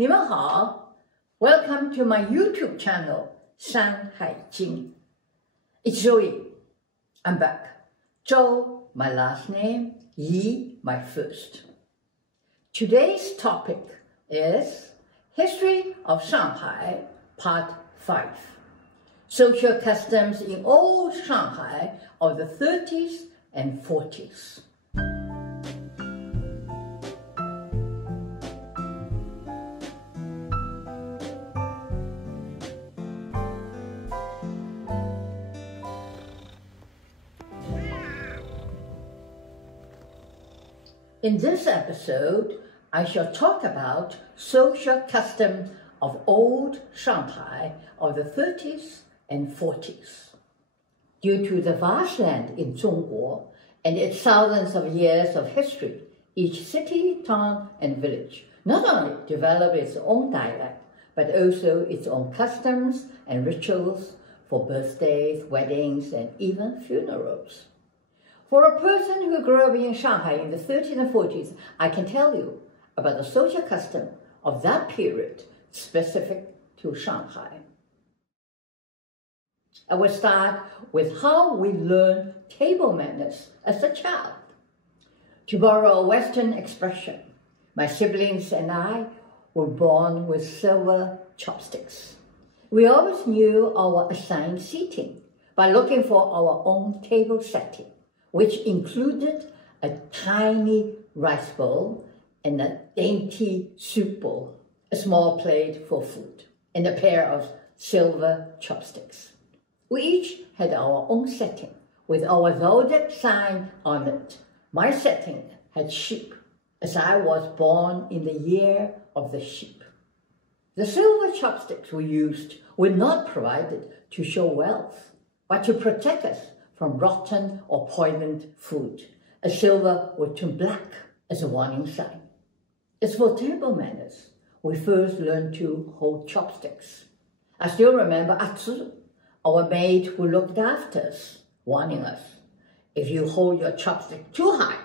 你们好, welcome to my YouTube channel, 山海经. It's Zoe. I'm back. Zhou, my last name, Yi, my first. Today's topic is History of Shanghai, Part 5. Social customs in Old Shanghai of the 30s and 40s. In this episode, I shall talk about social customs of Old Shanghai of the 30s and 40s. Due to the vast land in Zhongguo and its thousands of years of history, each city, town, and village not only developed its own dialect, but also its own customs and rituals for birthdays, weddings, and even funerals. For a person who grew up in Shanghai in the 30s and 40s, I can tell you about the social custom of that period specific to Shanghai. I will start with how we learn table manners as a child. To borrow a Western expression, my siblings and I were born with silver chopsticks. We always knew our assigned seating by looking for our own table setting, which included a tiny rice bowl and a dainty soup bowl, a small plate for food, and a pair of silver chopsticks. We each had our own setting, with our zodiac sign on it. My setting had sheep, as I was born in the year of the sheep. The silver chopsticks we used were not provided to show wealth, but to protect us from rotten or poisoned food. A silver would turn black as a warning sign. As for table manners, we first learned to hold chopsticks. I still remember Atsu, our maid who looked after us, warning us, if you hold your chopstick too high,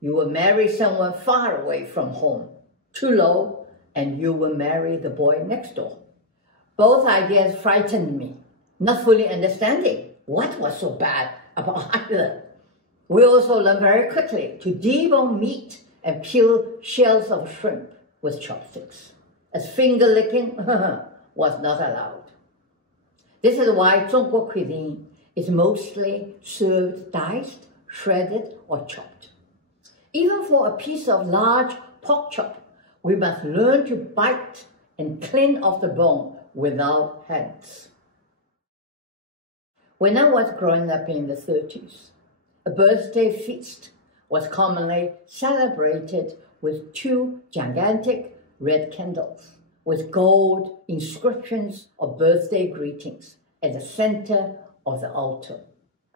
you will marry someone far away from home. Too low, and you will marry the boy next door. Both ideas frightened me, not fully understanding what was so bad about either. We also learned very quickly to debone meat and peel shells of shrimp with chopsticks, as finger licking was not allowed. This is why Zhongguo cuisine is mostly served diced, shredded, or chopped. Even for a piece of large pork chop, we must learn to bite and clean off the bone without hands. When I was growing up in the 30s, a birthday feast was commonly celebrated with 2 gigantic red candles with gold inscriptions of birthday greetings at the center of the altar.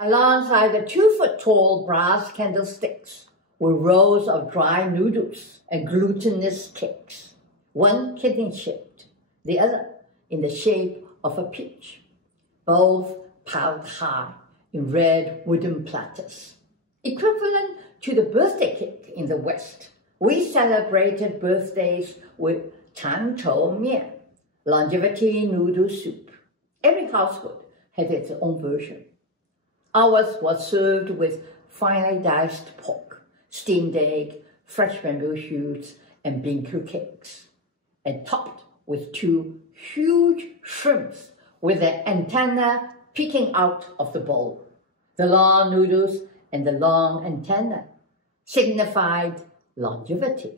Alongside the 2-foot-tall brass candlesticks were rows of dry noodles and glutinous cakes, one kidney-shaped, the other in the shape of a peach, both piled high in red wooden platters. Equivalent to the birthday cake in the West, we celebrated birthdays with Changchou Mian, longevity noodle soup. Every household had its own version. Ours was served with finely diced pork, steamed egg, fresh bamboo shoots, and bingku cakes, and topped with 2 huge shrimps with their antenna peeking out of the bowl. The long noodles and the long antenna signified longevity.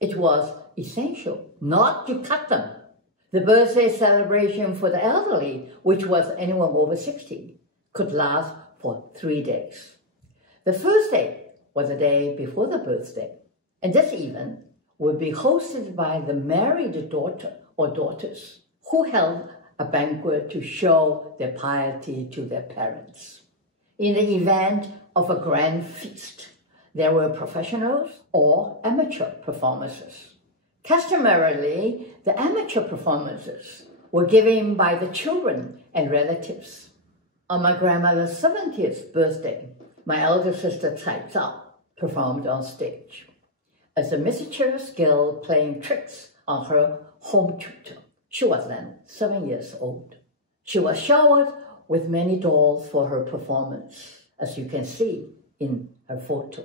It was essential not to cut them. The birthday celebration for the elderly, which was anyone over 60, could last for 3 days. The first day was the day before the birthday, and this event would be hosted by the married daughter or daughters who held a banquet to show their piety to their parents. In the event of a grand feast, there were professionals or amateur performances. Customarily, the amateur performances were given by the children and relatives. On my grandmother's 70th birthday, my elder sister Cai Zhao performed on stage. As a miniature skill playing tricks on her home tutor. She was then 7 years old. She was showered with many dolls for her performance, as you can see in her photo.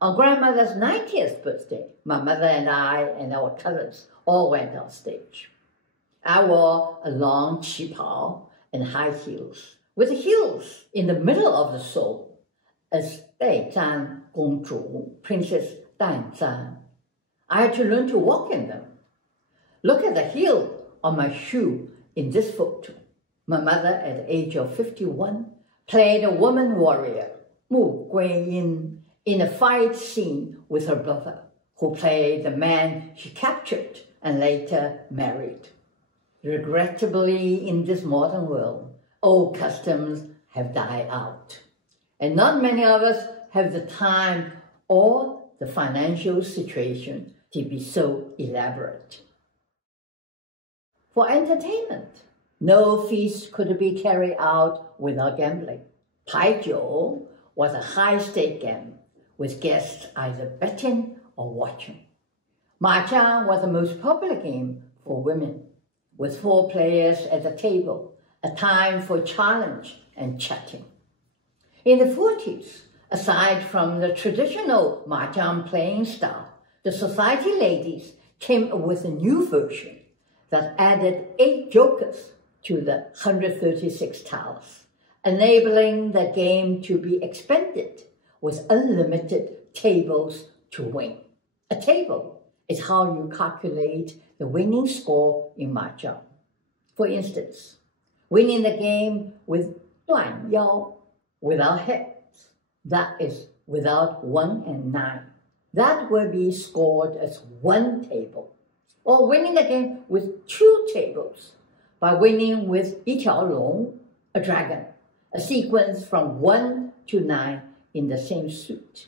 On grandmother's 90th birthday, my mother and I and our cousins all went on stage. I wore a long qipao and high heels, with the heels in the middle of the sole, as Beizhan Gongzhu, Princess Danzhan. I had to learn to walk in them. Look at the heel on my shoe in this photo. My mother, at the age of 51, played a woman warrior, Mu Guiyin, in a fight scene with her brother, who played the man she captured and later married. Regrettably, in this modern world, old customs have died out, and not many of us have the time or the financial situation to be so elaborate. For entertainment, no feast could be carried out without gambling. Paijiu was a high-stake game, with guests either betting or watching. Mahjong was the most popular game for women, with 4 players at the table, a time for challenge and chatting. In the 40s, aside from the traditional mahjong playing style, the society ladies came up with a new version that added 8 jokers to the 136 tiles, enabling the game to be expanded with unlimited tables to win. A table is how you calculate the winning score in mahjong. For instance, winning the game with 断腰, without heads, that is without 1 and 9, that will be scored as 1 table. Or winning the game with 2 tables by winning with 一条龙, a dragon, a sequence from 1 to 9 in the same suit.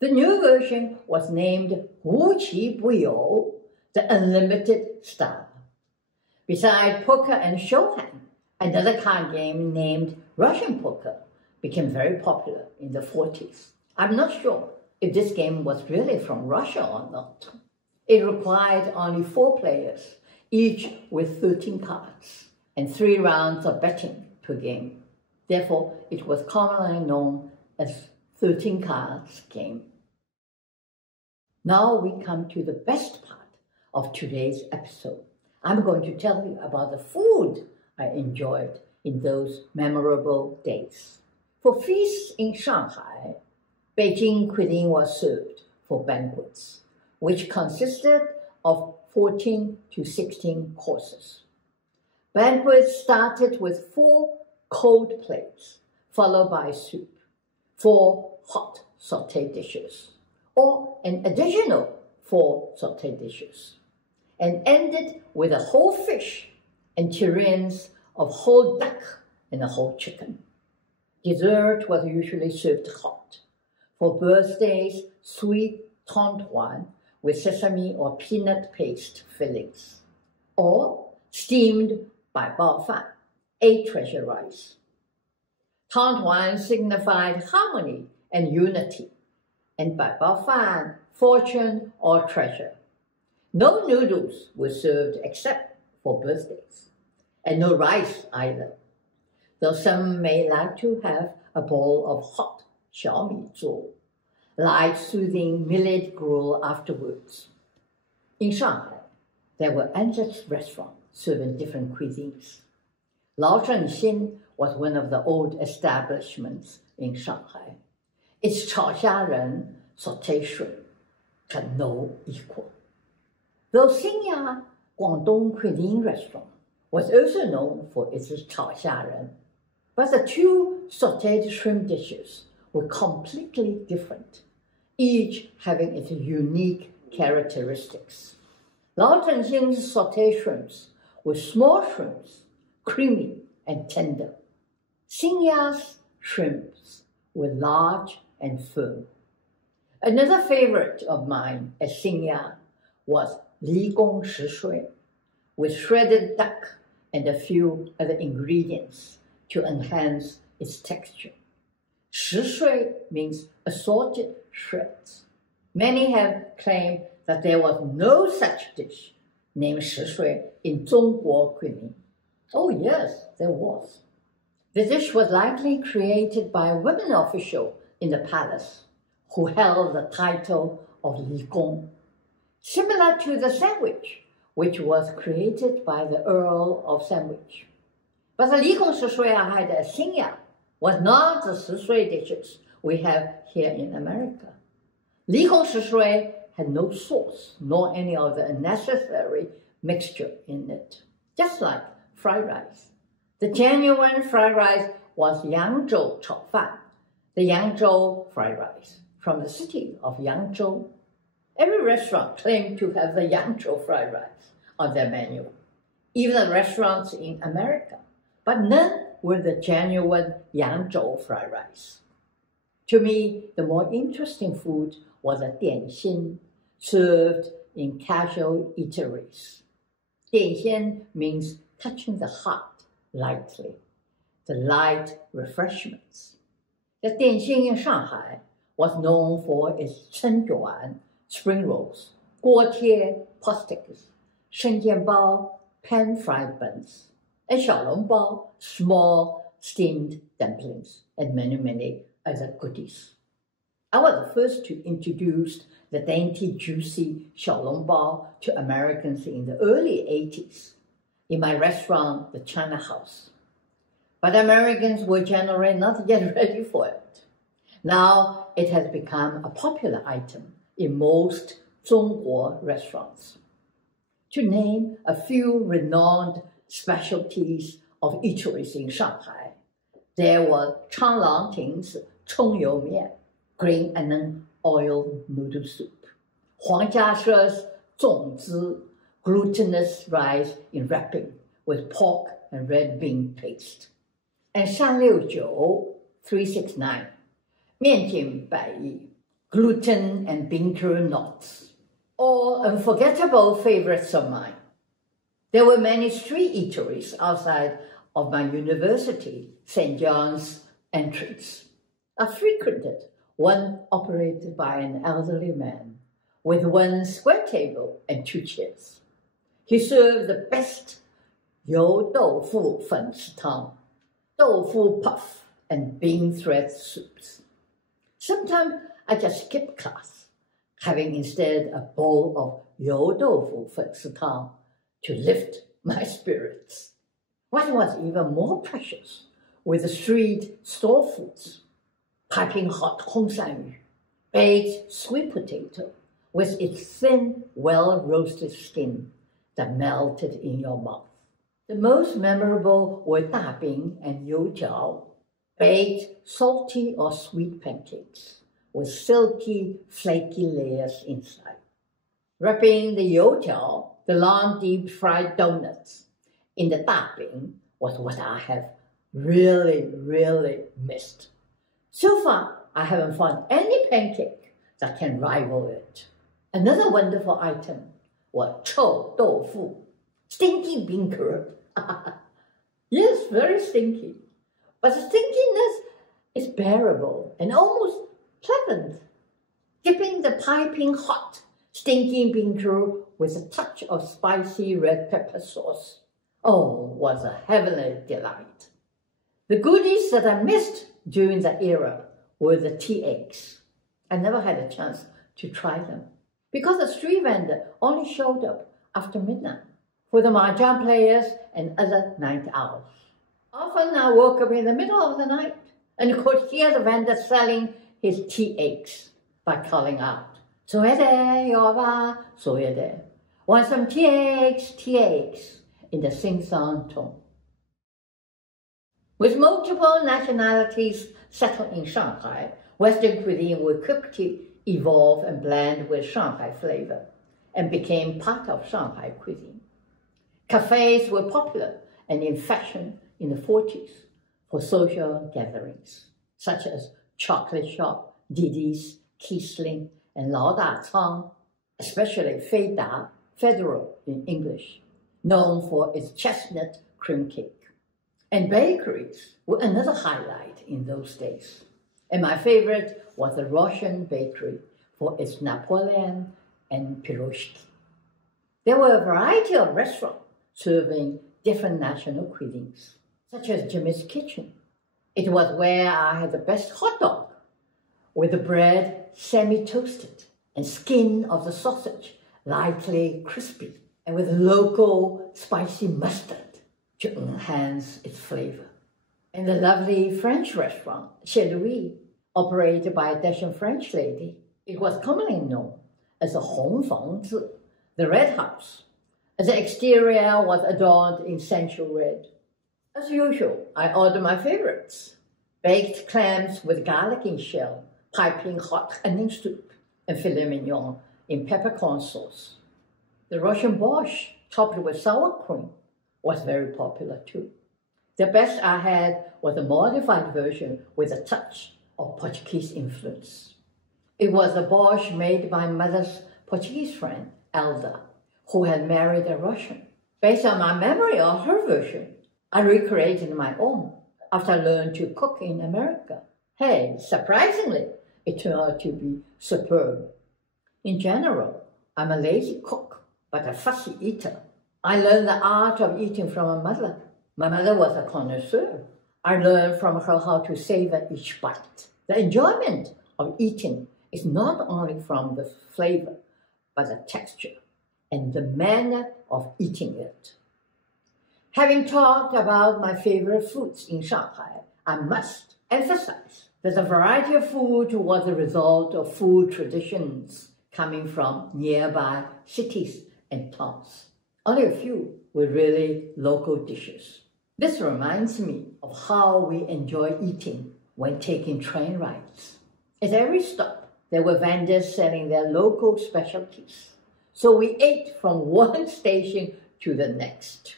The new version was named 无奇不有, the unlimited style. Besides poker and showhand, another card game named Russian poker became very popular in the 40s. I'm not sure if this game was really from Russia or not. It required only 4 players, each with 13 cards, and 3 rounds of betting per game. Therefore, it was commonly known as 13 cards game. Now we come to the best part of today's episode. I'm going to tell you about the food I enjoyed in those memorable days. For feasts in Shanghai, Beijing cuisine was served for banquets, which consisted of 14 to 16 courses. Banquets started with 4 cold plates, followed by soup, 4 hot sauté dishes, or an additional 4 sauté dishes, and ended with a whole fish and terrines of whole duck and a whole chicken. Dessert was usually served hot. For birthdays, sweet tontuan with sesame or peanut paste fillings, or steamed bai bao fan, 8 treasure rice. Tontuan signified harmony and unity, and bai bao fan, fortune or treasure. No noodles were served except for birthdays, and no rice either, though some may like to have a bowl of hot xiaomi zhuo, light soothing millet gruel afterwards. In Shanghai, there were endless restaurants serving different cuisines. Lao Zhenxin was one of the old establishments in Shanghai. Its 炒虾仁 sauté shrimp had no equal. Though Xingya Guangdong Cuisine Restaurant was also known for its 炒虾仁, but the 2 sautéed shrimp dishes were completely different, each having its unique characteristics. Lao Zhenxin's sauté shrimps were small shrimps, creamy and tender. Xingya's shrimps were large and firm. Another favorite of mine at Xingya was Li Gong Shi Shui, with shredded duck and a few other ingredients to enhance its texture. Shi Shui means assorted shreds. Many have claimed that there was no such dish named 石水 in Zhongguo cuisine? Oh yes, there was. The dish was likely created by a women official in the palace who held the title of Li Gong, similar to the sandwich, which was created by the Earl of Sandwich. But the Li Gong 石水 I had at Xinya was not the 石水 dishes we have here in America. Li Gong 石水 had no sauce nor any of the unnecessary mixture in it, just like fried rice. The genuine fried rice was Yangzhou 炒饭, the Yangzhou fried rice from the city of Yangzhou. Every restaurant claimed to have the Yangzhou fried rice on their menu, even the restaurants in America, but none were the genuine Yangzhou fried rice. To me, the more interesting food was a 点心 served in casual eateries. 点心 means touching the heart lightly, the light refreshments. The 点心 in Shanghai was known for its 春卷 spring rolls, 锅贴 pot sticks, 生煎包 pan-fried buns, and 小笼包 small steamed dumplings, and many other goodies. I was the first to introduce the dainty, juicy 小笼包 to Americans in the early 80s in my restaurant, the China House. But Americans were generally not yet ready for it. Now it has become a popular item in most Zhongguo restaurants. To name a few renowned specialties of eateries in Shanghai, there were Changlang Ting's 葱油面, green onion oil noodle soup, Huang Jiashe's 粽子, glutinous rice in wrapping with pork and red bean paste, and 369, 369, 面筋百亿, gluten and beancurd knots, all unforgettable favorites of mine. There were many street eateries outside of my university, St. John's entrance. I frequented one operated by an elderly man with one square table and 2 chairs. He served the best 油豆腐粉丝汤, tofu puff, and bean thread soups. Sometimes I just skipped class, having instead a bowl of 油豆腐粉丝汤 to lift my spirits. What was even more precious were the street store foods, piping hot 红鳝鱼, baked sweet potato with its thin, well-roasted skin that melted in your mouth. The most memorable were 大饼 and 油条, baked salty or sweet pancakes with silky, flaky layers inside. Wrapping the 油条, the long, deep-fried donuts, in the 大饼 was what I have really missed. So far, I haven't found any pancake that can rival it. Another wonderful item was 臭豆腐, stinky bean curd. Yes, very stinky. But the stinkiness is bearable and almost pleasant. Dipping the piping hot, stinky bean curd with a touch of spicy red pepper sauce. Oh, was a heavenly delight. The goodies that I missed during that era were the tea eggs. I never had a chance to try them because the street vendor only showed up after midnight for the mahjong players and other night owls. Often I woke up in the middle of the night and could hear the vendor selling his tea eggs by calling out, 昨夜的有吧, 昨夜的, want some tea eggs, in the sing-song tone. With multiple nationalities settled in Shanghai, Western cuisine would quickly evolve and blend with Shanghai flavor and became part of Shanghai cuisine. Cafes were popular and in fashion in the 40s for social gatherings, such as Chocolate Shop, Didi's, Kiesling, and Lao Da Cang, especially Fei Da, Federal in English, known for its chestnut cream cake. And bakeries were another highlight in those days. And my favorite was the Russian bakery for its Napoleon and piroshki. There were a variety of restaurants serving different national cuisines, such as Jimmy's Kitchen. It was where I had the best hot dog, with the bread semi-toasted and skin of the sausage lightly crispy, and with local spicy mustard to enhance its flavor. And the lovely French restaurant, Chez Louis, operated by a Dachshund French lady, it was commonly known as the Hong Fangzi, the Red House. The exterior was adorned in sensual red. As usual, I ordered my favorites: baked clams with garlic in shell, piping hot onion soup, and filet mignon in peppercorn sauce. The Russian borscht, topped with sour cream, was very popular too. The best I had was a modified version with a touch of Portuguese influence. It was a borscht made by mother's Portuguese friend, Elda, who had married a Russian. Based on my memory of her version, I recreated my own after I learned to cook in America. Hey, surprisingly, it turned out to be superb. In general, I'm a lazy cook, but a fussy eater. I learned the art of eating from my mother. My mother was a connoisseur. I learned from her how to savor each bite. The enjoyment of eating is not only from the flavor, but the texture and the manner of eating it. Having talked about my favorite foods in Shanghai, I must emphasize that the variety of food was the result of food traditions coming from nearby cities and towns. Only a few were really local dishes. This reminds me of how we enjoy eating when taking train rides. At every stop, there were vendors selling their local specialties. So we ate from one station to the next.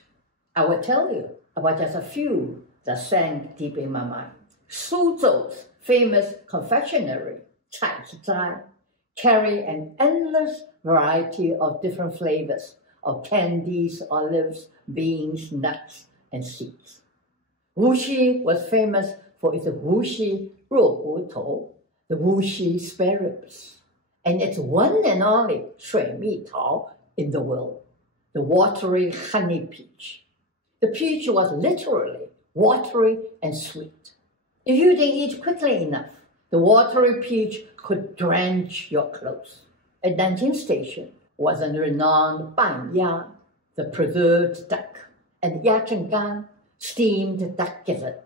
I will tell you about just a few that sank deep in my mind. Suzhou's famous confectionery, Caizai, carry an endless variety of different flavors of candies, olives, beans, nuts, and seeds. Wuxi was famous for its Wuxi 肉骨头, the Wuxi spare ribs, and its one and only 水蜜桃 in the world, the watery honey peach. The peach was literally watery and sweet. If you didn't eat quickly enough, the watery peach could drench your clothes. At Nanjing Station was a renowned ban ya, the preserved duck, and ya zhenggan, steamed duck gizzard.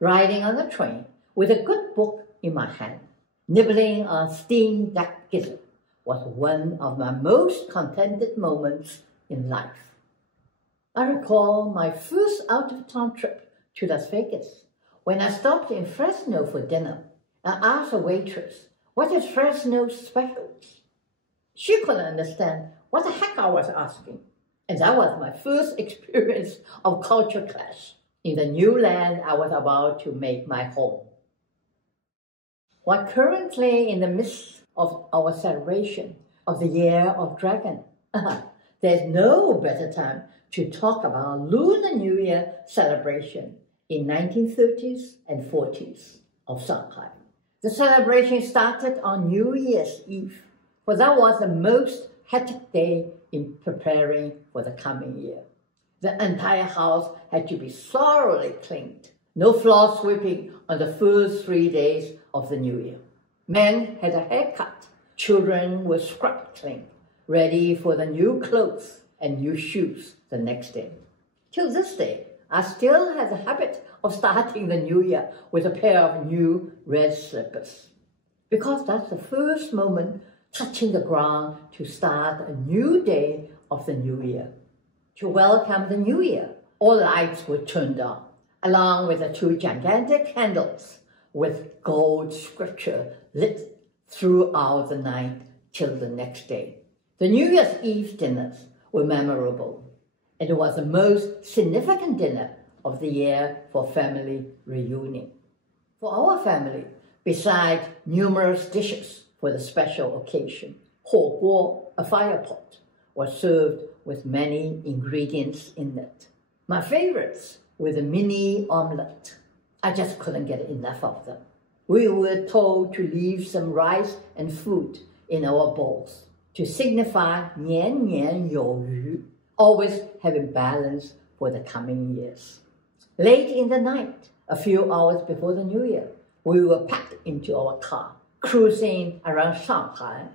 Riding on the train with a good book in my hand, nibbling on steamed duck gizzard was one of my most contented moments in life. I recall my first out-of-town trip to Las Vegas when I stopped in Fresno for dinner and asked a waitress, what is Fresno's specialty? She couldn't understand what the heck I was asking, and that was my first experience of culture clash in the new land I was about to make my home. While currently in the midst of our celebration of the Year of Dragon, there's no better time to talk about Lunar New Year celebration in 1930s and 40s of Shanghai. The celebration started on New Year's Eve, for that was the most hectic day in preparing for the coming year. The entire house had to be thoroughly cleaned. No floor sweeping on the first 3 days of the new year. Men had a haircut. Children were scrubbed clean, ready for the new clothes and new shoes the next day. Till this day, I still have the habit of starting the new year with a pair of new red slippers, because that's the first moment touching the ground to start a new day of the new year. To welcome the new year, all lights were turned on, along with the 2 gigantic candles with gold scripture lit throughout the night till the next day. The New Year's Eve dinners were memorable. It was the most significant dinner of the year for family reunion. For our family, besides numerous dishes for the special occasion, 火锅, a fire pot, was served with many ingredients in it. My favorites were the mini omelette. I just couldn't get enough of them. We were told to leave some rice and fruit in our bowls to signify 年年有余, always having balance for the coming years. Late in the night, a few hours before the New Year, we were packed into our car, cruising around Shanghai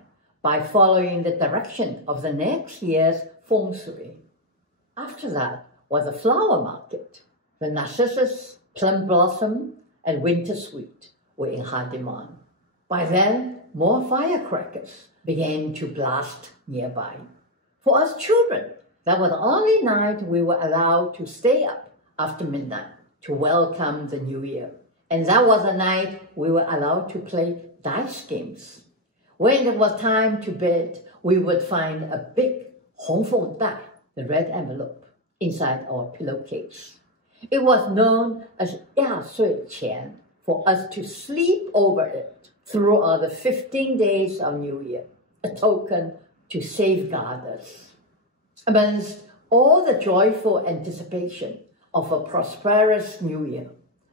by following the direction of the next year's feng shui. After that was the flower market. The narcissus, plum blossom, and winter sweet were in high demand. By then, more firecrackers began to blast nearby. For us children, that was the only night we were allowed to stay up after midnight to welcome the New Year. And that was the night we were allowed to play dice games. When it was time to bed, we would find a big 红凤袋, the red envelope, inside our pillowcase. It was known as 压岁钱 for us to sleep over it throughout the 15 days of New Year, a token to safeguard us. Amidst all the joyful anticipation of a prosperous New Year,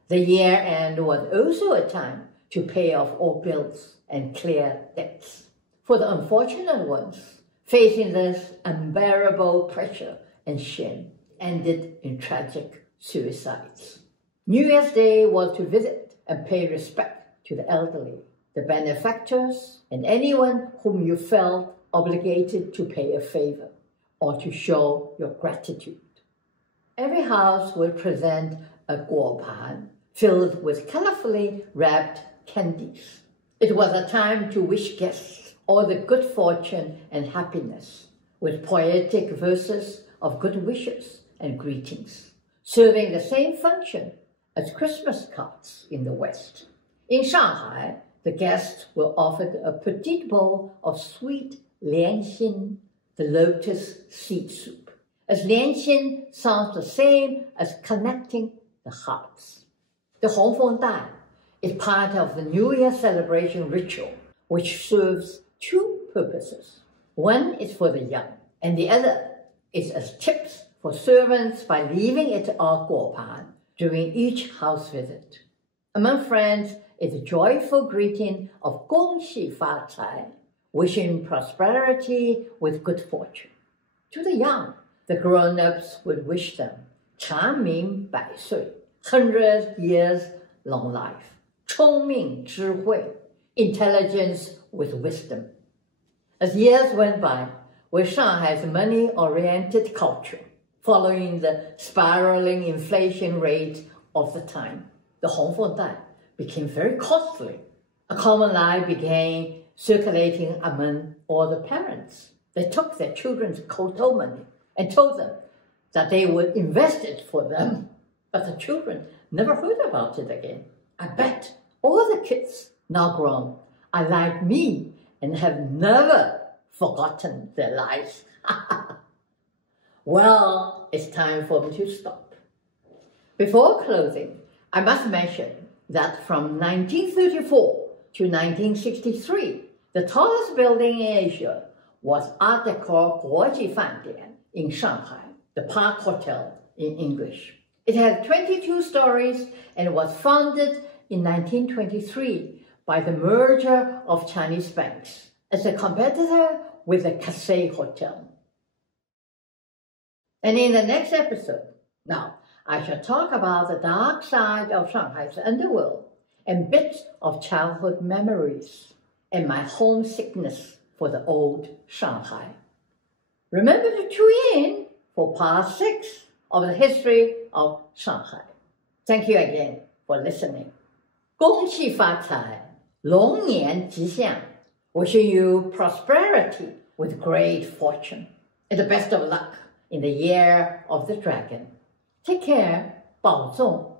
the year-end was also a time to pay off all bills and clear debts. For the unfortunate ones, facing this unbearable pressure and shame ended in tragic suicides. New Year's Day was to visit and pay respect to the elderly, the benefactors, and anyone whom you felt obligated to pay a favor or to show your gratitude. Every house will present a 果盘 filled with colorfully wrapped candies. It was a time to wish guests all the good fortune and happiness with poetic verses of good wishes and greetings, serving the same function as Christmas cards in the West. In Shanghai, the guests were offered a petite bowl of sweet 莲心, the lotus seed soup, as 莲心 sounds the same as connecting the hearts. The 红凤袋 is part of the New Year celebration ritual, which serves two purposes. One is for the young, and the other is as tips for servants by leaving it on 果盘 during each house visit. Among friends is a joyful greeting of 恭喜发财, wishing prosperity with good fortune. To the young, the grown-ups would wish them 长命百岁, 100 years long life, 聪明智慧, intelligence with wisdom. As years went by, with Shanghai's money-oriented culture, following the spiraling inflation rate of the time, the 红凤袋 became very costly. A common lie began circulating among all the parents. They took their children's koto money and told them that they would invest it for them, but the children never heard about it again. I bet all the kids, now grown, are like me and have never forgotten their lives. Well, it's time for me to stop. Before closing, I must mention that from 1934 to 1963, the tallest building in Asia was Art Deco 国际饭店 in Shanghai, the Park Hotel in English. It had 22 stories and was founded in 1923 by the merger of Chinese banks as a competitor with the Cathay Hotel. And in the next episode, now, I shall talk about the dark side of Shanghai's underworld and bits of childhood memories and my homesickness for the old Shanghai. Remember to tune in for part 6 of the history of Shanghai. Thank you again for listening. 恭喜发财, 龙年吉祥, wishing you prosperity with great fortune and the best of luck in the year of the dragon. Take care, 保重.